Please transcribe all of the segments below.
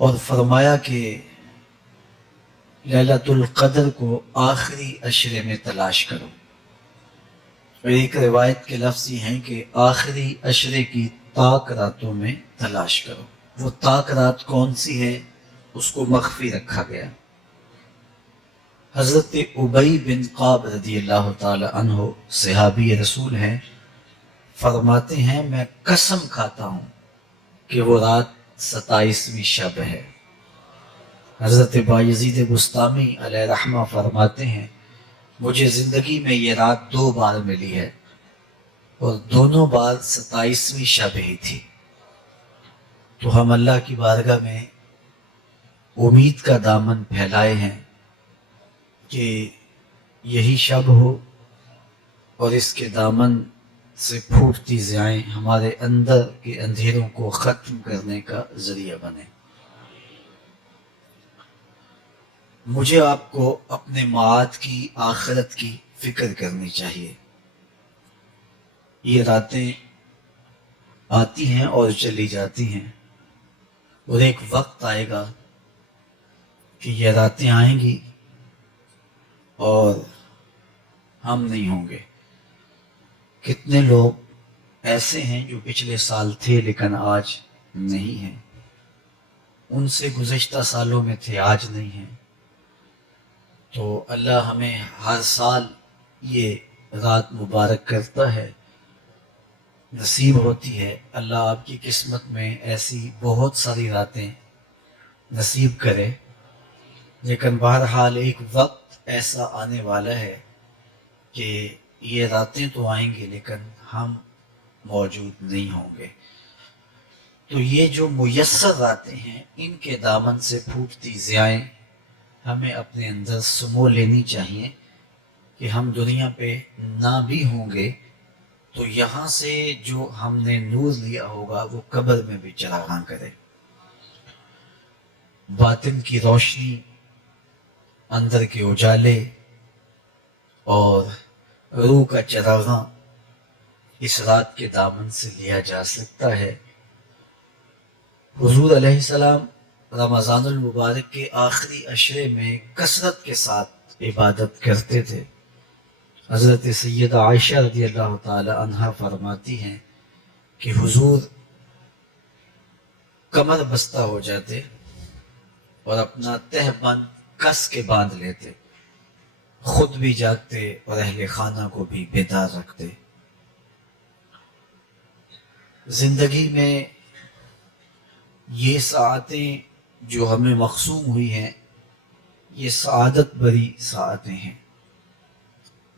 اور فرمایا کہ لیلۃ القدر کو آخری عشرے میں تلاش کرو۔ اور ایک روایت کے لفظ یہ ہیں کہ آخری عشرے کی طاق راتوں میں تلاش کرو۔ وہ طاق رات کون سی ہے اس کو مخفی رکھا گیا۔ حضرت ابی بن قعب رضی اللہ تعالی عنہ صحابی رسول ہیں، فرماتے ہیں میں قسم کھاتا ہوں کہ وہ رات 27ویں شب ہے۔ حضرت بایزید بستامی علیہ رحمہ فرماتے ہیں مجھے زندگی میں یہ رات 2 بار ملی ہے اور دونوں بار 27ویں شب ہی تھی۔ تو ہم اللہ کی بارگاہ میں امید کا دامن پھیلائے ہیں کہ یہی شب ہو اور اس کے دامن سے پھوٹتی ضیائیں ہمارے اندر کے اندھیروں کو ختم کرنے کا ذریعہ بنے۔ مجھے آپ کو اپنے معاد کی آخرت کی فکر کرنی چاہیے۔ یہ راتیں آتی ہیں اور چلی جاتی ہیں، اور ایک وقت آئے گا کہ یہ راتیں آئیں گی اور ہم نہیں ہوں گے۔ کتنے لوگ ایسے ہیں جو پچھلے سال تھے لیکن آج نہیں ہیں، ان سے گزشتہ سالوں میں تھے آج نہیں ہیں۔ تو اللہ ہمیں ہر سال یہ رات مبارک کرتا ہے، نصیب ہوتی ہے۔ اللہ آپ کی قسمت میں ایسی بہت ساری راتیں نصیب کرے، لیکن بہرحال ایک وقت ایسا آنے والا ہے کہ یہ راتیں تو آئیں گی لیکن ہم موجود نہیں ہوں گے۔ تو یہ جو میسر راتیں ہیں ان کے دامن سے پھوٹتی ضیائیں ہمیں اپنے اندر سمو لینی چاہیے کہ ہم دنیا پہ نہ بھی ہوں گے تو یہاں سے جو ہم نے نور لیا ہوگا وہ قبر میں بھی چراغاں کرے۔ باطن کی روشنی، اندر کے اجالے اور روح کا چراغاں اس رات کے دامن سے لیا جا سکتا ہے۔ حضور علیہ السلام رمضان المبارک کے آخری عشرے میں کثرت کے ساتھ عبادت کرتے تھے۔ حضرت سیدہ عائشہ رضی اللہ تعالی عنہا فرماتی ہیں کہ حضور کمر بستہ ہو جاتے اور اپنا تہ بند کس کے باندھ لیتے، خود بھی جاگتے اور اہل خانہ کو بھی بیدار رکھتے۔ زندگی میں یہ ساعتیں جو ہمیں مقسوم ہوئی ہیں یہ سعادت بری ساعتیں ہیں۔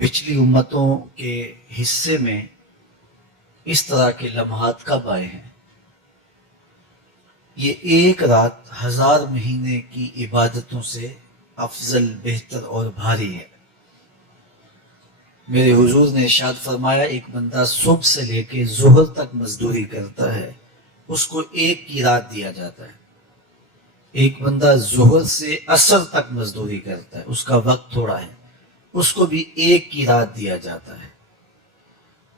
پچھلی امتوں کے حصے میں اس طرح کے لمحات کب آئے ہیں؟ یہ ایک رات 1000 مہینے کی عبادتوں سے افضل، بہتر اور بھاری ہے۔ میرے حضور نے ارشاد فرمایا ایک بندہ صبح سے لے کے ظہر تک مزدوری کرتا ہے، اس کو ایک کی رات دیا جاتا ہے۔ ایک بندہ ظہر سے عصر تک مزدوری کرتا ہے، اس کا وقت تھوڑا ہے، اس کو بھی ایک کی رات دیا جاتا ہے۔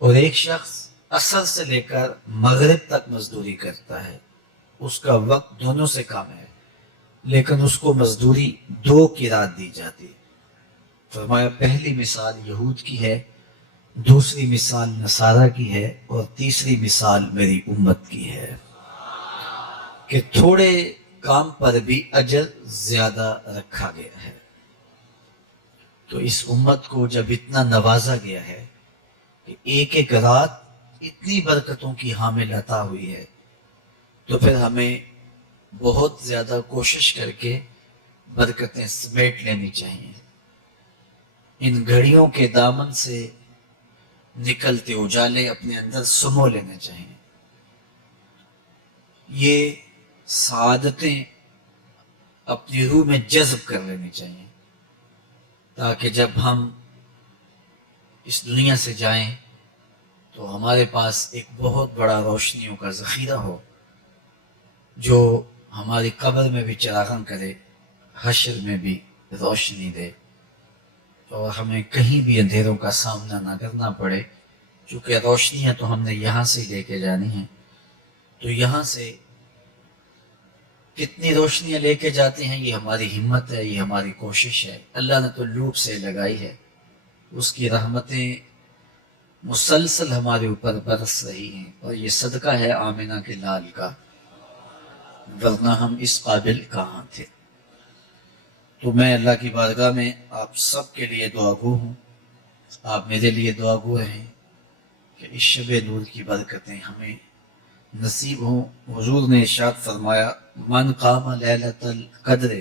اور ایک شخص عصر سے لے کر مغرب تک مزدوری کرتا ہے، اس کا وقت دونوں سے کم ہے لیکن اس کو مزدوری 2 کی رات دی جاتی ہے۔ فرمایا پہلی مثال یہود کی ہے، دوسری مثال نصارہ کی ہے اور تیسری مثال میری امت کی ہے کہ تھوڑے کام پر بھی اجر زیادہ رکھا گیا ہے۔ تو اس امت کو جب اتنا نوازا گیا ہے کہ ایک ایک رات اتنی برکتوں کی حامل عطا ہوئی ہے، تو پھر ہمیں بہت زیادہ کوشش کر کے برکتیں سمیٹ لینی چاہیے۔ ان گھڑیوں کے دامن سے نکلتے اجالے اپنے اندر سمو لینے چاہیے۔ یہ سعادتیں اپنی روح میں جذب کر لینی چاہیے تاکہ جب ہم اس دنیا سے جائیں تو ہمارے پاس ایک بہت بڑا روشنیوں کا ذخیرہ ہو جو ہماری قبر میں بھی چراغاں کرے، حشر میں بھی روشنی دے، اور ہمیں کہیں بھی اندھیروں کا سامنا نہ کرنا پڑے، چونکہ روشنیاں تو ہم نے یہاں سے لے کے جانی ہیں۔ تو یہاں سے کتنی روشنیاں لے کے جاتے ہیں، یہ ہماری ہمت ہے، یہ ہماری کوشش ہے۔ اللہ نے تو لوپ سے لگائی ہے، اس کی رحمتیں مسلسل ہمارے اوپر برس رہی ہیں، اور یہ صدقہ ہے آمنہ کے لال کا، ورنہ ہم اس قابل کہاں تھے۔ تو میں اللہ کی بارگاہ میں آپ سب کے لیے دعا گو ہوں، آپ میرے لیے دعا گو رہیں کہ اس شب نور کی برکتیں ہمیں نصیب ہوں۔ حضور نے ارشاد فرمایا، من قام لیلۃ القدر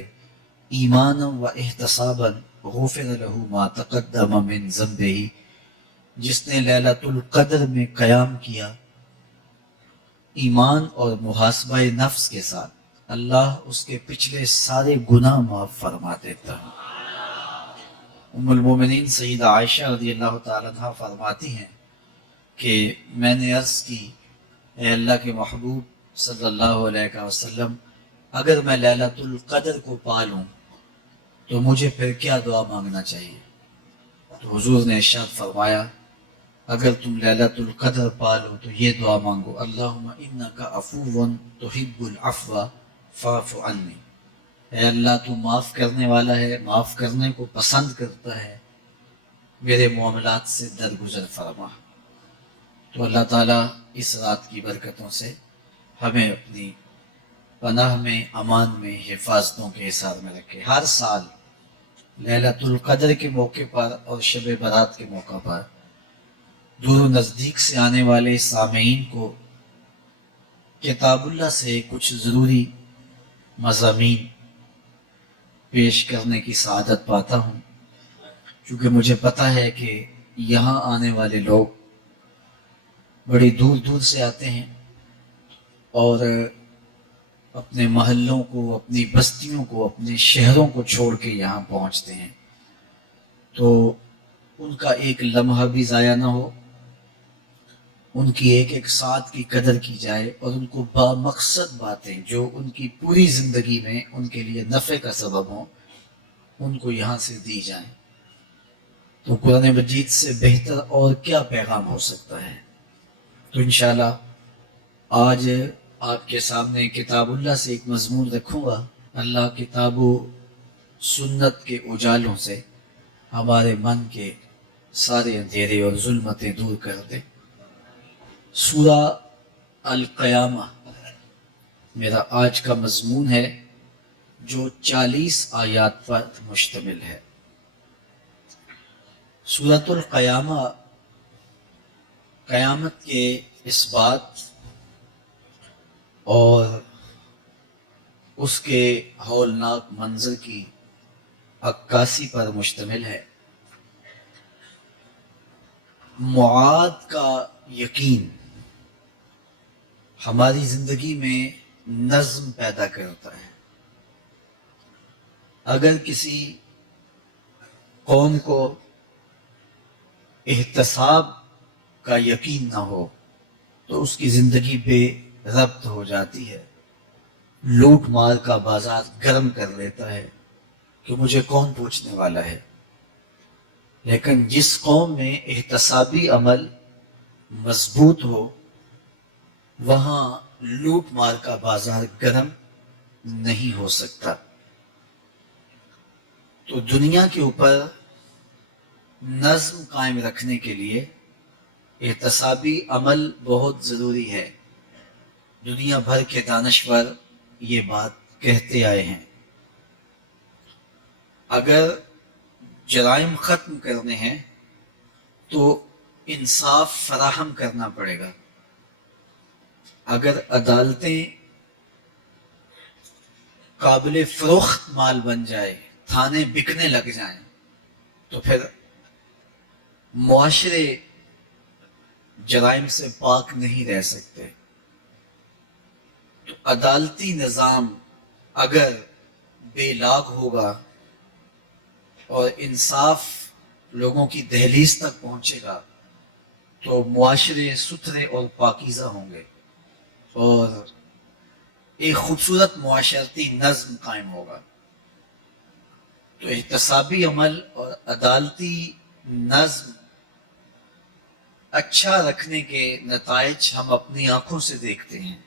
ایمانا و احتسابا غفر له ما تقدم من ذنبہ، جس نے لیلۃ القدر میں قیام کیا ایمان اور محاسبہ نفس کے ساتھ، اللہ اس کے پچھلے سارے گناہ معاف فرما دیتا ہے۔ ام المومنین سیدہ عائشہ رضی اللہ تعالیٰ عنہ فرماتی ہیں کہ میں نے عرض کی، اے اللہ کے محبوب صلی اللہ علیہ وسلم، اگر میں لیلۃ القدر کو پالوں تو مجھے پھر کیا دعا مانگنا چاہیے؟ تو حضور نے ارشاد فرمایا، اگر تم لیلۃ القدر پالو تو یہ دعا مانگو، اللہم انک عفو تحب العفو فاعف عنی، اے اللہ تو معاف کرنے والا ہے، معاف کرنے کو پسند کرتا ہے، میرے معاملات سے درگزر فرما۔ تو اللہ تعالیٰ اس رات کی برکتوں سے ہمیں اپنی پناہ میں، امان میں، حفاظتوں کے حصار میں رکھے۔ ہر سال لیلۃ القدر کے موقع پر اور شب برات کے موقع پر دور و نزدیک سے آنے والے سامعین کو کتاب اللہ سے کچھ ضروری مضامین پیش کرنے کی سعادت پاتا ہوں، کیونکہ مجھے پتہ ہے کہ یہاں آنے والے لوگ بڑی دور دور سے آتے ہیں اور اپنے محلوں کو، اپنی بستیوں کو، اپنے شہروں کو چھوڑ کے یہاں پہنچتے ہیں، تو ان کا ایک لمحہ بھی ضائع نہ ہو، ان کی ایک ایک ساتھ کی قدر کی جائے، اور ان کو بامقصد باتیں جو ان کی پوری زندگی میں ان کے لیے نفع کا سبب ہوں، ان کو یہاں سے دی جائیں۔ تو قرآن مجید سے بہتر اور کیا پیغام ہو سکتا ہے؟ تو انشاءاللہ آج آپ کے سامنے کتاب اللہ سے ایک مضمون رکھوں گا، اللہ کتاب و سنت کے اجالوں سے ہمارے من کے سارے اندھیرے اور ظلمتیں دور کر دے۔ سورہ القیامہ میرا آج کا مضمون ہے، جو 40 آیات پر مشتمل ہے۔ سورۃ القیامہ قیامت کے اس بات اور اس کے ہولناک منظر کی عکاسی پر مشتمل ہے۔ معاد کا یقین ہماری زندگی میں نظم پیدا کرتا ہے۔ اگر کسی قوم کو احتساب کا یقین نہ ہو تو اس کی زندگی بے ربط ہو جاتی ہے، لوٹ مار کا بازار گرم کر لیتا ہے کہ مجھے کون پوچھنے والا ہے۔ لیکن جس قوم میں احتسابی عمل مضبوط ہو، وہاں لوٹ مار کا بازار گرم نہیں ہو سکتا۔ تو دنیا کے اوپر نظم قائم رکھنے کے لیے احتسابی عمل بہت ضروری ہے۔ دنیا بھر کے دانشور یہ بات کہتے آئے ہیں۔ اگر جرائم ختم کرنے ہیں تو انصاف فراہم کرنا پڑے گا۔ اگر عدالتیں قابل فروخت مال بن جائے، تھانے بکنے لگ جائیں، تو پھر معاشرے جرائم سے پاک نہیں رہ سکتے۔ تو عدالتی نظام اگر بے لاگ ہوگا اور انصاف لوگوں کی دہلیز تک پہنچے گا تو معاشرے ستھرے اور پاکیزہ ہوں گے، اور ایک خوبصورت معاشرتی نظم قائم ہوگا۔ تو احتسابی عمل اور عدالتی نظم اچھا رکھنے کے نتائج ہم اپنی آنکھوں سے دیکھتے ہیں۔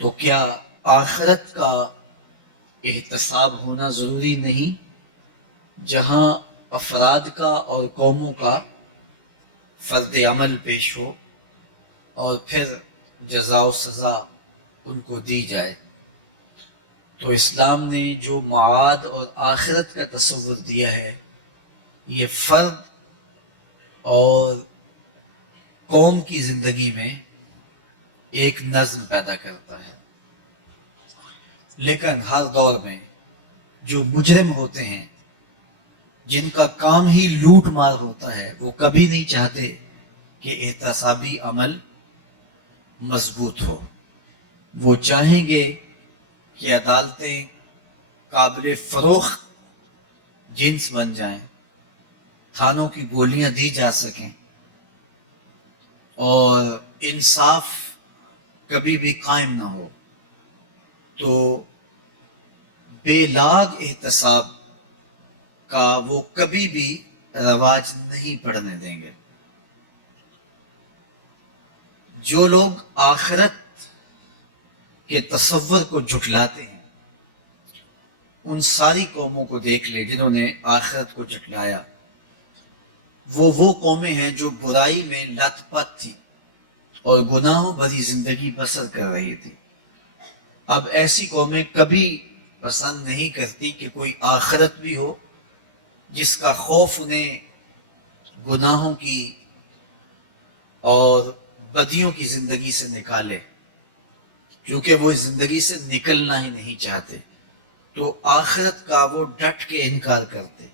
تو کیا آخرت کا احتساب ہونا ضروری نہیں، جہاں افراد کا اور قوموں کا فرد عمل پیش ہو اور پھر جزا و سزا ان کو دی جائے۔ تو اسلام نے جو معاد اور آخرت کا تصور دیا ہے، یہ فرد اور قوم کی زندگی میں ایک نظم پیدا کرتا ہے۔ لیکن ہر دور میں جو مجرم ہوتے ہیں، جن کا کام ہی لوٹ مار ہوتا ہے، وہ کبھی نہیں چاہتے کہ احتسابی عمل مضبوط ہو۔ وہ چاہیں گے کہ عدالتیں قابل فروخت جنس بن جائیں، تھانوں کی گولیاں دی جا سکیں اور انصاف کبھی بھی قائم نہ ہو۔ تو بے لاگ احتساب کا وہ کبھی بھی رواج نہیں پڑنے دیں گے۔ جو لوگ آخرت کے تصور کو جھٹلاتے ہیں، ان ساری قوموں کو دیکھ لے جنہوں نے آخرت کو جھٹلایا، وہ قومیں ہیں جو برائی میں لت پت تھی اور گناہوں بھری زندگی بسر کر رہی تھی۔ اب ایسی قومیں کبھی پسند نہیں کرتی کہ کوئی آخرت بھی ہو جس کا خوف انہیں گناہوں کی اور بدیوں کی زندگی سے نکالے، کیونکہ وہ اس زندگی سے نکلنا ہی نہیں چاہتے۔ تو آخرت کا وہ ڈٹ کے انکار کرتے۔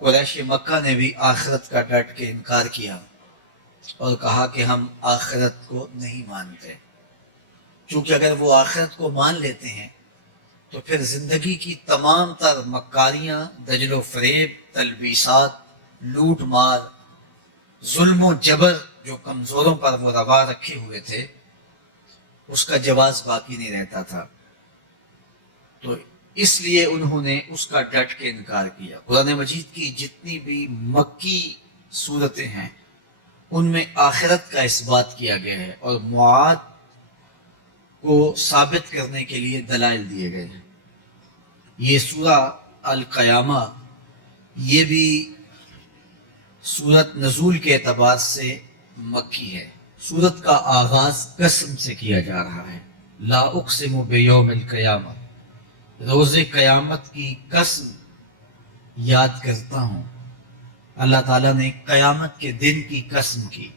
قریش مکہ نے بھی آخرت کا ڈٹ کے انکار کیا اور کہا کہ ہم آخرت کو نہیں مانتے، چونکہ اگر وہ آخرت کو مان لیتے ہیں تو پھر زندگی کی تمام تر مکاریاں، دجل و فریب، تلبیسات، لوٹ مار، ظلم و جبر جو کمزوروں پر وہ روا رکھے ہوئے تھے، اس کا جواز باقی نہیں رہتا تھا۔ تو اس لیے انہوں نے اس کا ڈٹ کے انکار کیا۔ قرآن مجید کی جتنی بھی مکی صورتیں ہیں، ان میں آخرت کا اس بات کیا گیا ہے اور معاد کو ثابت کرنے کے لیے دلائل دیے گئے ہیں۔ یہ سورہ القیامہ، یہ بھی سورت نزول کے اعتبار سے مکی ہے۔ سورت کا آغاز قسم سے کیا جا رہا ہے، لا اقسم بیوم القیامہ، روز قیامت کی قسم یاد کرتا ہوں۔ اللہ تعالیٰ نے قیامت کے دن کی قسم کی۔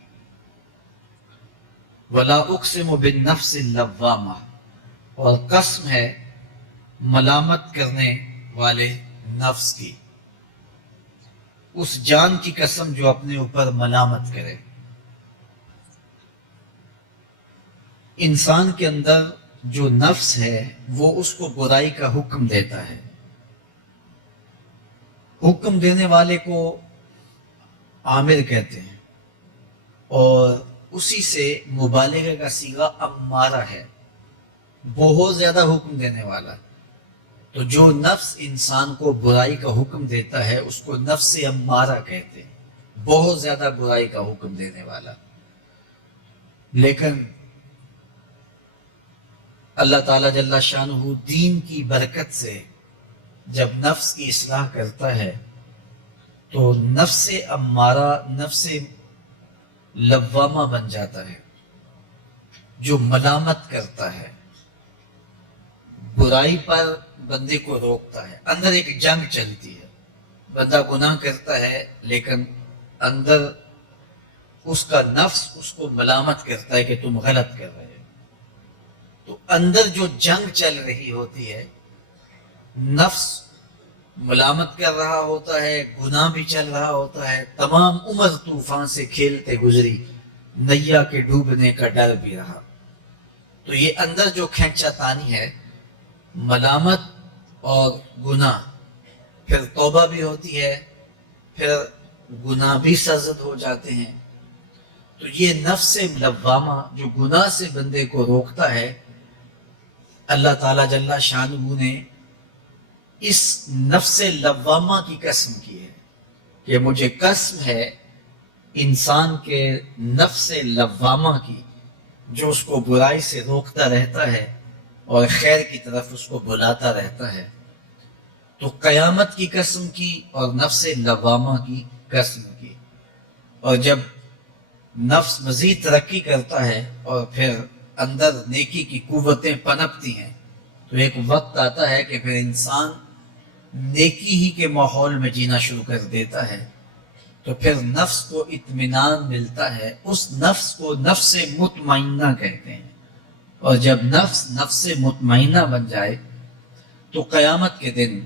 ولا اقسم بالنفس اللوامہ، اور قسم ہے ملامت کرنے والے نفس کی، اس جان کی قسم جو اپنے اوپر ملامت کرے۔ انسان کے اندر جو نفس ہے وہ اس کو برائی کا حکم دیتا ہے۔ حکم دینے والے کو عامر کہتے ہیں، اور اسی سے مبالغہ کا صیغہ امارہ ہے، بہت زیادہ حکم دینے والا۔ تو جو نفس انسان کو برائی کا حکم دیتا ہے اس کو نفس امارہ کہتے ہیں، بہت زیادہ برائی کا حکم دینے والا۔ لیکن اللہ تعالیٰ جل شانہ دین کی برکت سے جب نفس کی اصلاح کرتا ہے تو نفس امارہ نفس لوامہ بن جاتا ہے، جو ملامت کرتا ہے، برائی پر بندے کو روکتا ہے۔ اندر ایک جنگ چلتی ہے، بندہ گناہ کرتا ہے لیکن اندر اس کا نفس اس کو ملامت کرتا ہے کہ تم غلط کر رہے ہو۔ تو اندر جو جنگ چل رہی ہوتی ہے، نفس ملامت کر رہا ہوتا ہے، گناہ بھی چل رہا ہوتا ہے، تمام عمر طوفان سے کھیلتے گزری، نیا کے ڈوبنے کا ڈر بھی رہا۔ تو یہ اندر جو کھینچا تانی ہے، ملامت اور گناہ، پھر توبہ بھی ہوتی ہے، پھر گناہ بھی سرزد ہو جاتے ہیں۔ تو یہ نفس لوامہ جو گناہ سے بندے کو روکتا ہے، اللہ تعالیٰ جل شانہ نے اس نفس لوامہ کی قسم کی ہے کہ مجھے قسم ہے انسان کے نفس لوامہ کی، جو اس کو برائی سے روکتا رہتا ہے اور خیر کی طرف اس کو بلاتا رہتا ہے، تو قیامت کی قسم کی اور نفس لوامہ کی قسم کی. اور جب نفس مزید ترقی کرتا ہے اور پھر اندر نیکی کی قوتیں پنپتی ہیں، تو ایک وقت آتا ہے کہ پھر انسان نیکی ہی کے ماحول میں جینا شروع کر دیتا ہے، تو پھر نفس کو اطمینان ملتا ہے. اس نفس کو نفس مطمئنہ کہتے ہیں. اور جب نفس مطمئنہ بن جائے تو قیامت کے دن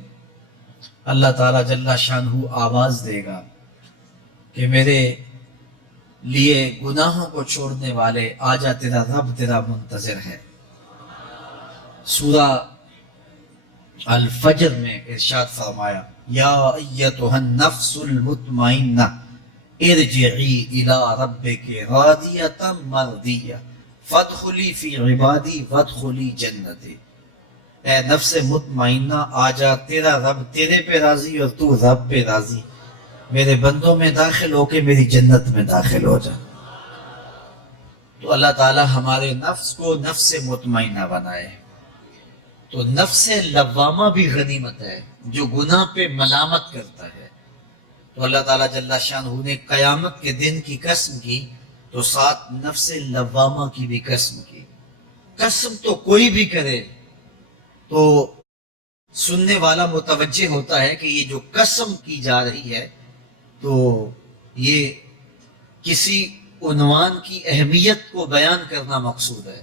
اللہ تعالیٰ جل شانہ آواز دے گا کہ میرے لیے گناہوں کو چھوڑنے والے آجا، تیرا رب تیرا منتظر ہے. سورہ الفجر میں ارشاد فرمایا، یا ایتھا النفس المطمئنہ ارجعی الی ربک راضیۃ مرضیہ فادخلی فی عبادی وادخلی جنتی. اے نفس مطمئنہ آجا، تیرا رب تیرے پہ راضی اور تو رب پہ راضی، میرے بندوں میں داخل ہو کے میری جنت میں داخل ہو جا. تو اللہ تعالیٰ ہمارے نفس کو نفس مطمئنہ بنائے. تو نفس لوامہ بھی غنیمت ہے، جو گناہ پہ ملامت کرتا ہے. تو اللہ تعالیٰ جل شانہ نے قیامت کے دن کی قسم کی تو ساتھ نفس لوامہ کی بھی قسم کی. قسم تو کوئی بھی کرے تو سننے والا متوجہ ہوتا ہے کہ یہ جو قسم کی جا رہی ہے تو یہ کسی عنوان کی اہمیت کو بیان کرنا مقصود ہے.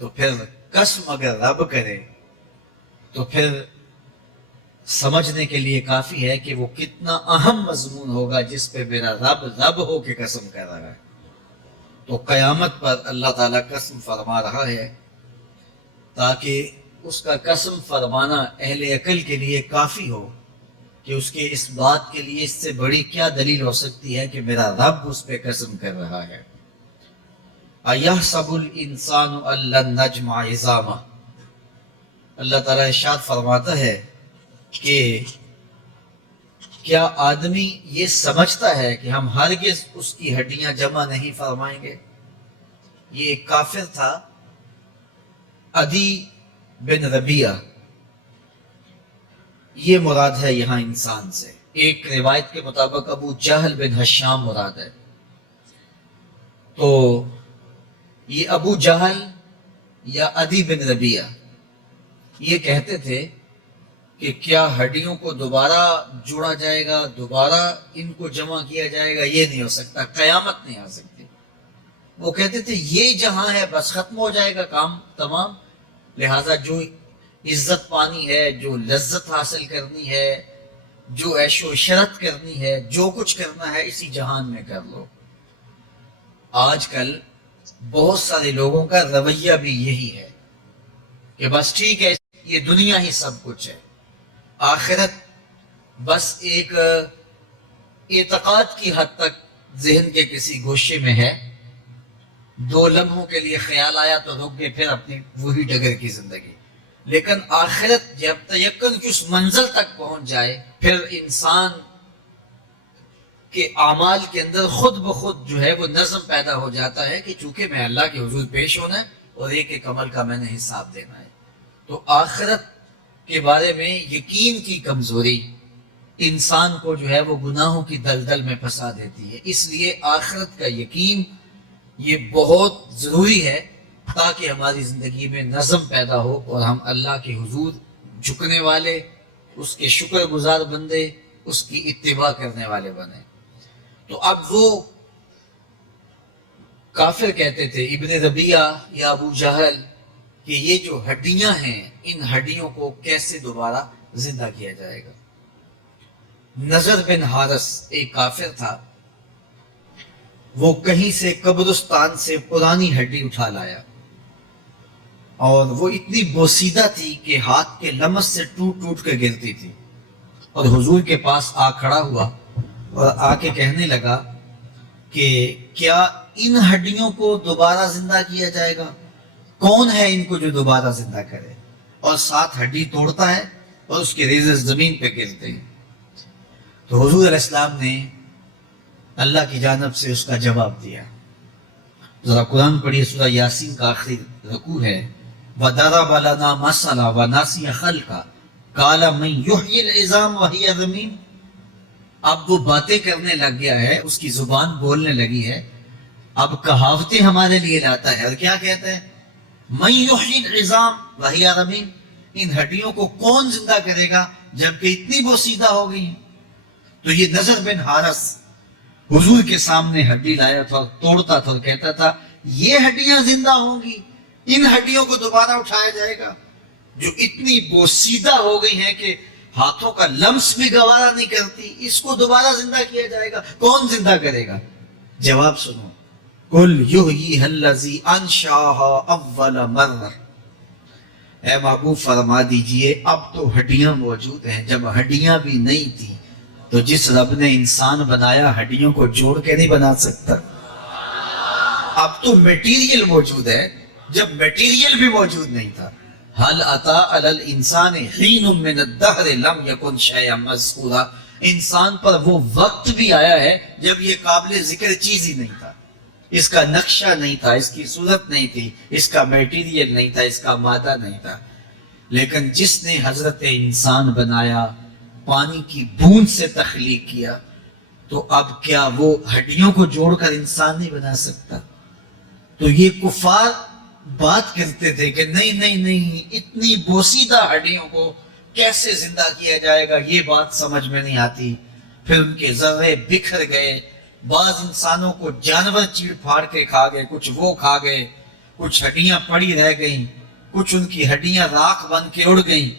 تو پھر قسم اگر رب کرے تو پھر سمجھنے کے لیے کافی ہے کہ وہ کتنا اہم مضمون ہوگا جس پہ میرا رب ہو کے قسم کر رہا ہے. تو قیامت پر اللہ تعالیٰ قسم فرما رہا ہے تاکہ اس کا قسم فرمانا اہل عقل کے لیے کافی ہو کہ اس کے اس بات کے لیے اس سے بڑی کیا دلیل ہو سکتی ہے کہ میرا رب اس پہ قسم کر رہا ہے. اَيَحْسَبُ الْإِنسَانُ أَن لَّن نَّجْمَعَ عِظَامَهُ. اللہ تعالیٰ ارشاد فرماتا ہے کہ کیا آدمی یہ سمجھتا ہے کہ ہم ہرگز اس کی ہڈیاں جمع نہیں فرمائیں گے. یہ ایک کافر تھا، عدی بن ربیعہ، یہ مراد ہے یہاں انسان سے. ایک روایت کے مطابق ابو جہل بن ہشام مراد ہے. تو یہ ابو جہل یا عدی بن ربیعہ یہ کہتے تھے کہ کیا ہڈیوں کو دوبارہ جوڑا جائے گا، دوبارہ ان کو جمع کیا جائے گا؟ یہ نہیں ہو سکتا، قیامت نہیں آ سکتی. وہ کہتے تھے یہ جہاں ہے بس ختم ہو جائے گا کام تمام، لہٰذا جو عزت پانی ہے، جو لذت حاصل کرنی ہے، جو عیش و عشرت کرنی ہے، جو کچھ کرنا ہے اسی جہان میں کر لو. آج کل بہت سارے لوگوں کا رویہ بھی یہی ہے کہ بس ٹھیک ہے، یہ دنیا ہی سب کچھ ہے، آخرت بس ایک اعتقاد کی حد تک ذہن کے کسی گوشے میں ہے. 2 لمحوں کے لیے خیال آیا تو رک گئے، پھر اپنی وہی ڈگر کی زندگی. لیکن آخرت جب تیقن کی اس منزل تک پہنچ جائے پھر انسان کے اعمال کے اندر خود بخود جو ہے وہ نظم پیدا ہو جاتا ہے کہ چونکہ میں اللہ کے حضور پیش ہونا ہے اور ایک ایک عمل کا میں نے حساب دینا ہے. تو آخرت کے بارے میں یقین کی کمزوری انسان کو جو ہے وہ گناہوں کی دلدل میں پھنسا دیتی ہے. اس لیے آخرت کا یقین یہ بہت ضروری ہے تاکہ ہماری زندگی میں نظم پیدا ہو اور ہم اللہ کے حضور جھکنے والے، اس کے شکر گزار بندے، اس کی اتباع کرنے والے بنے. تو اب وہ کافر کہتے تھے ابن ربیعہ یا ابو جہل کہ یہ جو ہڈیاں ہیں ان ہڈیوں کو کیسے دوبارہ زندہ کیا جائے گا. نضر بن حارث ایک کافر تھا، وہ کہیں سے قبرستان سے پرانی ہڈی اٹھا لایا اور وہ اتنی بوسیدہ تھی کہ ہاتھ کے لمس سے ٹوٹ ٹوٹ کے گرتی تھی. اور حضور کے پاس آ کھڑا ہوا اور آ کے کہنے لگا کہ کیا ان ہڈیوں کو دوبارہ زندہ کیا جائے گا؟ کون ہے ان کو جو دوبارہ زندہ کرے؟ اور ساتھ ہڈی توڑتا ہے اور اس کے ریزے زمین پہ گرتے ہیں. تو حضور علیہ السلام نے اللہ کی جانب سے اس کا جواب دیا. ذرا قرآن پڑھیے، سورہ یاسین کا آخری رکوع ہے، وَضَرَبَ لَنَا مَثَلًا وَنَسِيَ خَلْقًا قَالَ مَن يُحْيِي الْعِظَامَ وَهِيَ رَمِيمٌ۔ اب وہ باتیں کرنے لگ گیا ہے، اس کی زبان بولنے لگی ہے، اب کہاوتیں ہمارے لیے لاتا ہے، اور کیا کہتا ہے؟ مَن يُحْيِي الْعِظَامَ وَهِيَ رَمِيمٌ، ان ہڈیوں کو کون زندہ کرے گا جبکہ اتنی بوسیدہ ہو گئی ہیں۔ تو یہ نضر بن حارث حضور کے سامنے ہڈی لایا تھا، توڑتا تھا اور کہتا تھا یہ ہڈیاں زندہ ہوں گی، ان ہڈیوں کو دوبارہ اٹھایا جائے گا جو اتنی بوسیدہ ہو گئی ہیں کہ ہاتھوں کا لمس بھی گوارا نہیں کرتی، اس کو دوبارہ زندہ کیا جائے گا، کون زندہ کرے گا؟ جواب سنو، قُلْ يُحْيِيهَا الَّذِي أَنشَأَهَا أَوَّلَ مَرَّةٍ، اے محبوب فرما دیجئے اب تو ہڈیاں موجود ہیں، جب ہڈیاں بھی نہیں تھی تو جس رب نے انسان بنایا ہڈیوں کو جوڑ کے نہیں بنا سکتا۔ اب تو میٹیریل موجود ہے جب میٹیریل بھی موجود نہیں تھا۔ هل اتى على الانسان حين من الدهر لم يكن شيئا مذكورا، انسان پر وہ وقت بھی آیا ہے جب یہ قابل ذکر چیز ہی نہیں تھا، اس کا نقشہ نہیں تھا، اس کی صورت نہیں تھی، اس کا میٹیریل نہیں تھا، اس کا مادہ نہیں تھا، لیکن جس نے حضرت انسان بنایا، پانی کی بوند سے تخلیق کیا، تو اب کیا وہ ہڈیوں کو جوڑ کر انسان نہیں بنا سکتا؟ تو یہ کفار بات کرتے تھے کہ نہیں نہیں نہیں، اتنی بوسیدہ ہڈیوں کو کیسے زندہ کیا جائے گا، یہ بات سمجھ میں نہیں آتی۔ پھر ان کے ذرے بکھر گئے، بعض انسانوں کو جانور چیڑ پھاڑ کے کھا گئے، کچھ وہ کھا گئے، کچھ ہڈیاں پڑی رہ گئیں، کچھ ان کی ہڈیاں راکھ بن کے اڑ گئیں۔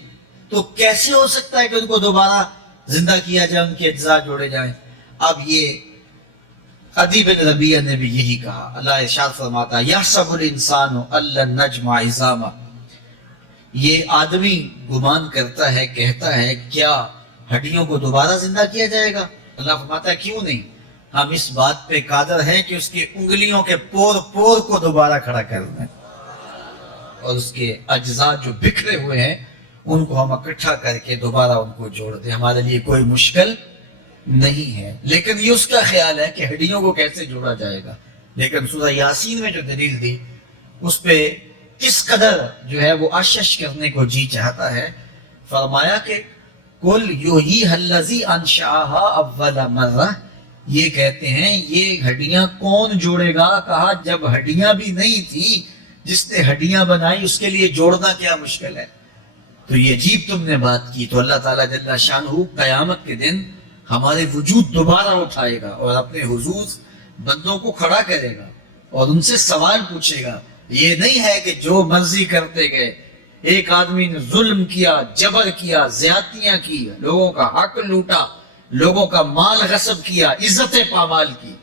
تو کیسے ہو سکتا ہے کہ ان کو دوبارہ زندہ کیا جائے، ان کے اجزاء جوڑے جائیں؟ اب یہ عدی بن ربیعہ نے بھی یہی کہا، اللہ ارشاد فرماتا ہے یحسب الانسان ان لن نجمع عظامہ، یہ آدمی گمان کرتا ہے، کہتا ہے کیا ہڈیوں کو دوبارہ زندہ کیا جائے گا؟ اللہ فرماتا ہے کیوں نہیں، ہم اس بات پہ قادر ہیں کہ اس کی انگلیوں کے پور پور کو دوبارہ کھڑا کر دیں، اور اس کے اجزاء جو بکھرے ہوئے ہیں ان کو ہم اکٹھا کر کے دوبارہ ان کو جوڑ دیں، ہمارے لیے کوئی مشکل نہیں ہے۔ لیکن یہ اس کا خیال ہے کہ ہڈیوں کو کیسے جوڑا جائے گا، لیکن سورہ یاسین میں جو دلیل دی اس پہ کس قدر جو ہے وہ اشش کرنے کو جی چاہتا ہے۔ فرمایا کہ قُلْ يُحْيِيهَا الَّذِي أَنشَأَهَا أَوَّلَ مَرَّةٍ، یہ کہتے ہیں یہ ہڈیاں کون جوڑے گا؟ کہا جب ہڈیاں بھی نہیں تھی، جس نے ہڈیاں بنائی اس کے لیے جوڑنا کیا مشکل ہے؟ تو یہ عجیب تم نے بات کی۔ تو اللہ تعالیٰ جل شانہ قیامت کے دن ہمارے وجود دوبارہ اٹھائے گا اور اپنے حضور بندوں کو کھڑا کرے گا اور ان سے سوال پوچھے گا۔ یہ نہیں ہے کہ جو مرضی کرتے گئے، ایک آدمی نے ظلم کیا، جبر کیا، زیادتیاں کی، لوگوں کا حق لوٹا، لوگوں کا مال غصب کیا، عزتیں پامال کی،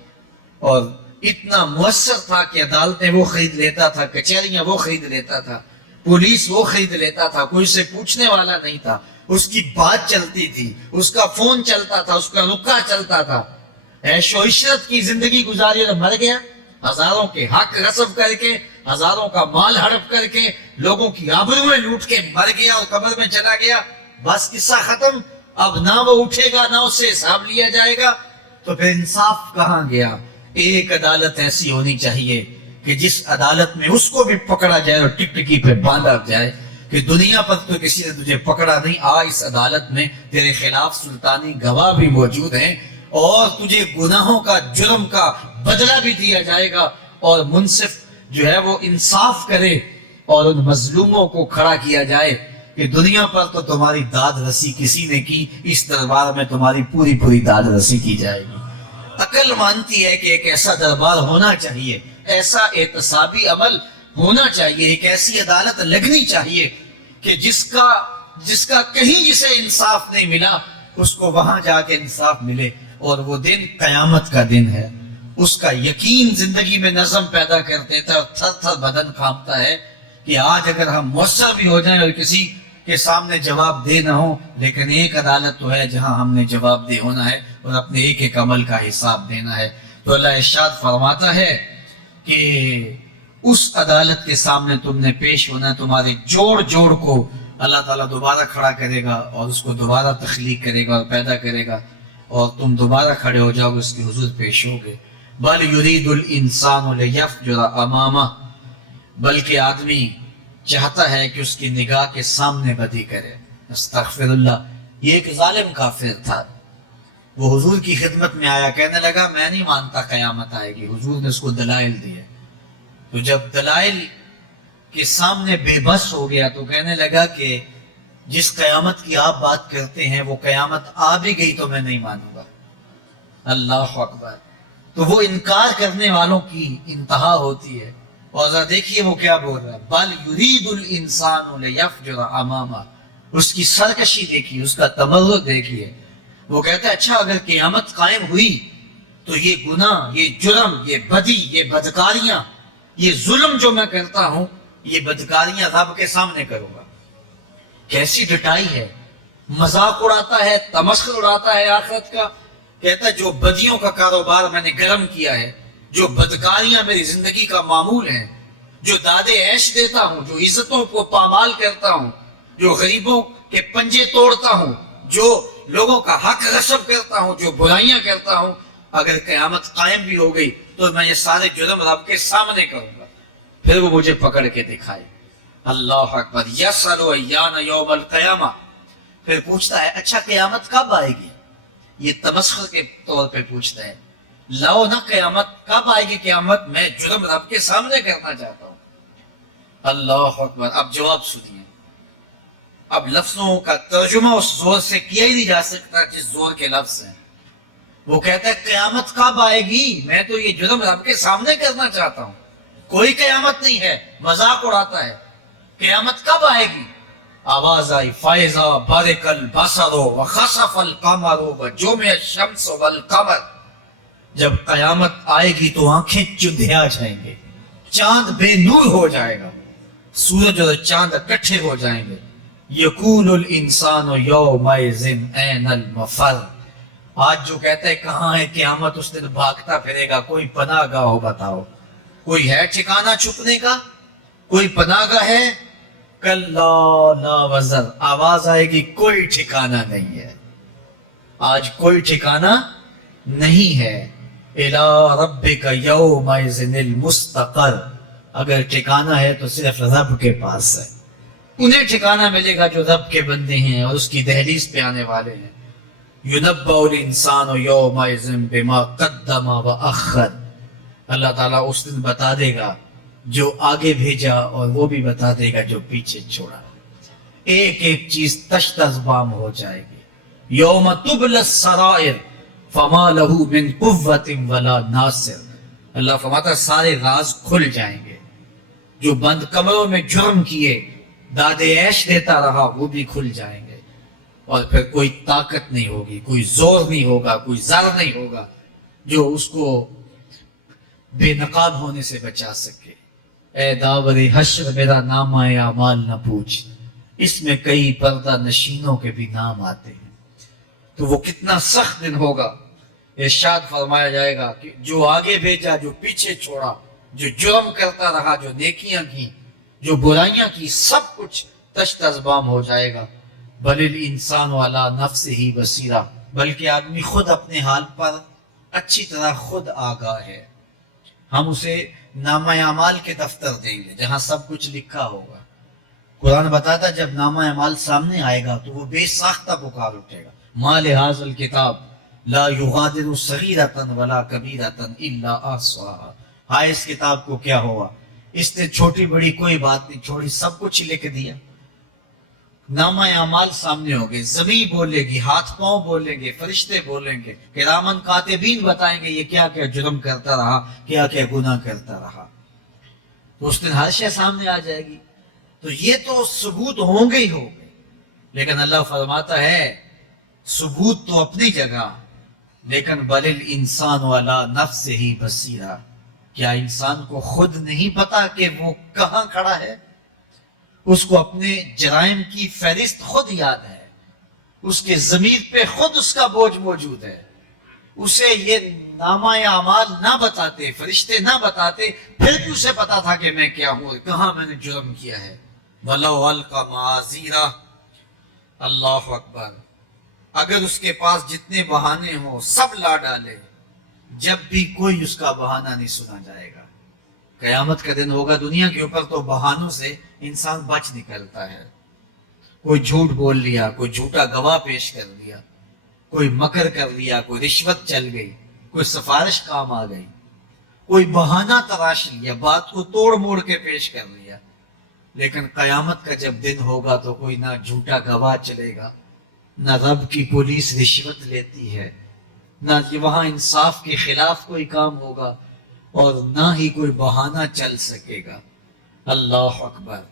اور اتنا مؤثر تھا کہ عدالتیں وہ خرید لیتا تھا، کچہریاں وہ خرید لیتا تھا، پولیس وہ خرید لیتا تھا، کوئی سے پوچھنے والا نہیں تھا، اس کی بات چلتی تھی، اس کا فون چلتا تھا، اس کا رکا چلتا تھا، عیش و عشرت کی زندگی گزاری اور مر گیا، ہزاروں کے حق غصب کر کے، ہزاروں کا مال ہڑپ کر کے، لوگوں کی آبروئیں لوٹ کے مر گیا اور قبر میں چلا گیا، بس قصہ ختم۔ اب نہ وہ اٹھے گا نہ اس سے حساب لیا جائے گا، تو پھر انصاف کہاں گیا؟ ایک عدالت ایسی ہونی چاہیے کہ جس عدالت میں اس کو بھی پکڑا جائے اور ٹکٹکی پہ باندھا جائے کہ دنیا پر تو کسی نے تجھے پکڑا نہیں، آ اس عدالت میں تیرے خلاف سلطانی گواہ بھی موجود ہیں اور تجھے گناہوں کا، جرم کا بدلہ بھی دیا جائے گا، اور منصف جو ہے وہ انصاف کرے اور ان مظلوموں کو کھڑا کیا جائے کہ دنیا پر تو تمہاری داد رسی کسی نے کی، اس دربار میں تمہاری پوری پوری داد رسی کی جائے گی۔ عقل مانتی ہے کہ ایک ایسا دربار ہونا چاہیے، ایسا احتسابی عمل ہونا چاہیے، ایک ایسی عدالت لگنی چاہیے کہ جس کا کہیں جسے انصاف نہیں ملا اس کو وہاں جا کے انصاف ملے، اور وہ دن قیامت کا دن ہے۔ اس کا یقین زندگی میں نظم پیدا کر دیتا ہے اور تھر تھر بدن کانپتا ہے کہ آج اگر ہم مؤثر بھی ہو جائیں اور کسی کے سامنے جواب دے نہ ہو، لیکن ایک عدالت تو ہے جہاں ہم نے جواب دے ہونا ہے اور اپنے ایک ایک عمل کا حساب دینا ہے۔ تو اللہ ارشاد فرماتا ہے کہ اس عدالت کے سامنے تم نے پیش ہونا، تمہارے جوڑ جوڑ کو اللہ تعالیٰ دوبارہ کھڑا کرے گا اور اس کو دوبارہ تخلیق کرے گا اور پیدا کرے گا، اور تم دوبارہ کھڑے ہو جاؤ گے، اس کے حضور پیش ہوگے۔ بل یرید الانسان لیفجر امامہ، بلکہ آدمی چاہتا ہے کہ اس کی نگاہ کے سامنے بدی کرے. استغفر اللہ. یہ ایک ظالم کافر تھا. وہ حضور کی خدمت میں آیا, کہنے لگا میں نہیں مانتا قیامت آئے گی. حضور نے اس کو دلائل دیے. تو جب دلائل کے سامنے بے بس ہو گیا تو کہنے لگا کہ جس قیامت کی آپ بات کرتے ہیں وہ قیامت آ بھی گئی تو میں نہیں مانوں گا. اللہ اکبر. تو وہ انکار کرنے والوں کی انتہا ہوتی ہے. اور ذرا دیکھیے وہ کیا بول رہا ہے, بل یرید الانسان لیفجر امامہ. اس کی سرکشی دیکھیے, اس کا تمرد دیکھیے. وہ کہتا ہے اچھا اگر قیامت قائم ہوئی تو یہ گناہ, یہ جرم, یہ بدی, یہ بدکاریاں, یہ ظلم جو میں کرتا ہوں, یہ بدکاریاں رب کے سامنے کروں گا. کیسی ڈٹائی ہے, مذاق اڑاتا ہے, تمسخر اڑاتا ہے آخرت کا. کہتا ہے جو بدیوں کا کاروبار میں نے گرم کیا ہے, جو بدکاریاں میری زندگی کا معمول ہیں, جو دادے عیش دیتا ہوں, جو عزتوں کو پامال کرتا ہوں, جو غریبوں کے پنجے توڑتا ہوں, جو لوگوں کا حق غصب کرتا ہوں, جو برائیاں کرتا ہوں, اگر قیامت قائم بھی ہو گئی تو میں یہ سارے جرم رب کے سامنے کروں گا. پھر وہ مجھے پکڑ کے دکھائے. اللہ اکبر. یسأل ایان یوم القیامہ. پھر پوچھتا ہے اچھا قیامت کب آئے گی. یہ تمسخر کے طور پہ پوچھتا ہے, لاؤ نا قیامت, کب آئے گی قیامت, میں جرم رب کے سامنے کرنا چاہتا ہوں. اللہ اکبر. اب جواب سنیے. اب لفظوں کا ترجمہ اس زور سے کیا ہی نہیں جا سکتا جس زور کے لفظ ہیں. وہ کہتا ہے قیامت کب آئے گی, میں تو یہ جرم رب کے سامنے کرنا چاہتا ہوں. کوئی قیامت نہیں ہے, مذاق اڑاتا ہے. قیامت کب آئے گی. آواز آئی, فائزہ بارک البصر وخسف القمر وجمع الشمس والقمر. جب قیامت آئے گی تو آنکھیں چندھیا جائیں گے, چاند بے نور ہو جائے گا, سورج اور چاند اکٹھے ہو جائیں گے. یقول الانسان یومئذ این المفر. آج جو کہتا ہے کہاں ہے قیامت, اس دن بھاگتا پھرے گا. کوئی پناہ گاہ ہو بتاؤ, کوئی ہے ٹھکانہ چھپنے کا, کوئی پناہ گاہ ہے. کلا لا وزر. آواز آئے گی کوئی ٹھکانہ نہیں ہے, آج کوئی ٹھکانہ نہیں ہے. الی ربک یومئذ المستقر. اگر ٹھکانہ ہے تو صرف رب کے پاس ہے. انہیں ٹھکانہ ملے گا جو رب کے بندے ہیں اور اس کی دہلیز پہ آنے والے ہیں. یُنَبَّأُ الْإِنسَانُ يَوْمَئِذٍ بِمَا قَدَّمَ وَأَخَّرَ. اللہ تعالیٰ اس دن بتا دے گا جو آگے بھیجا اور وہ بھی بتا دے گا جو پیچھے چھوڑا. ایک ایک چیز تشت ازبام ہو جائے گی. یوم تبل السرائر فما لہو من قوت ولا ناصر. اللہ فرماتا سارے راز کھل جائیں گے. جو بند کمروں میں جرم کیے, دادے عیش دیتا رہا, وہ بھی کھل جائیں گے. اور پھر کوئی طاقت نہیں ہوگی, کوئی زور نہیں ہوگا, کوئی زر نہیں ہوگا جو اس کو بے نقاب ہونے سے بچا سکے. اے داور حشر میرا نامہ اعمال نہ پوچھ, اس میں کئی پردہ نشینوں کے بھی نام آتے ہیں. تو وہ کتنا سخت دن ہوگا. ارشاد فرمایا جائے گا کہ جو آگے بھیجا, جو پیچھے چھوڑا, جو جرم کرتا رہا, جو نیکیاں کی, جو برائیاں کی, سب کچھ تشت ازبام ہو جائے گا. بل الانسان علی نفسہ بصیرہ. بلکہ آدمی خود اپنے حال پر اچھی طرح خود آگاہ ہے. ہم اسے نامہ اعمال کے دفتر دیں گے جہاں سب کچھ لکھا ہوگا. قرآن بتاتا جب نامہ اعمال سامنے آئے گا تو وہ بے ساختہ پکار اٹھے گا, ما لہذا الکتاب لا یغادر صغیرۃ ولا کبیرۃ الا احصاها. ہائے اس کتاب کو کیا ہوا, اس نے چھوٹی بڑی کوئی بات نہیں چھوڑی, سب کچھ لکھ دیا. نامہ اعمال سامنے ہوگے, زمین بولے گی, ہاتھ پاؤں بولیں گے, فرشتے بولیں گے, کرامن کاتبین بتائیں گے یہ کیا کیا جرم کرتا رہا, کیا کیا گناہ کرتا رہا. تو اس دن ہر شے سامنے آ جائے گی. تو یہ تو ثبوت ہوں گے ہی ہوں گے, لیکن اللہ فرماتا ہے ثبوت تو اپنی جگہ, لیکن بل الانسان علی نفسہ بصیرہ. کیا انسان کو خود نہیں پتا کہ وہ کہاں کھڑا ہے؟ اس کو اپنے جرائم کی فہرست خود یاد ہے, اس کے ضمیر پہ خود اس کا بوجھ موجود ہے. اسے یہ نامہ اعمال نہ بتاتے, فرشتے نہ بتاتے, پھر بھی اسے پتا تھا کہ میں کیا ہوں, کہاں میں نے جرم کیا ہے. وَلَوْ أَلْقَى مَعَاذِيرَهُ. اللہ اکبر. اگر اس کے پاس جتنے بہانے ہوں سب لا ڈالے, جب بھی کوئی اس کا بہانہ نہیں سنا جائے گا. قیامت کا دن ہوگا، دنیا کے اوپر تو بہانوں سے انسان بچ نکلتا ہے. کوئی جھوٹ بول لیا، کوئی جھوٹا گواہ پیش کر دیا، کوئی مکر کر لیا، کوئی رشوت چل گئی، کوئی سفارش کام آ گئی، کوئی بہانہ تراش لیا، بات کو توڑ موڑ کے پیش کر لیا. لیکن قیامت کا جب دن ہوگا تو کوئی نہ جھوٹا گواہ چلے گا، نہ رب کی پولیس رشوت لیتی ہے، نہ وہاں انصاف کے خلاف کوئی کام ہوگا، اور نہ ہی کوئی بہانہ چل سکے گا. اللہ اکبر.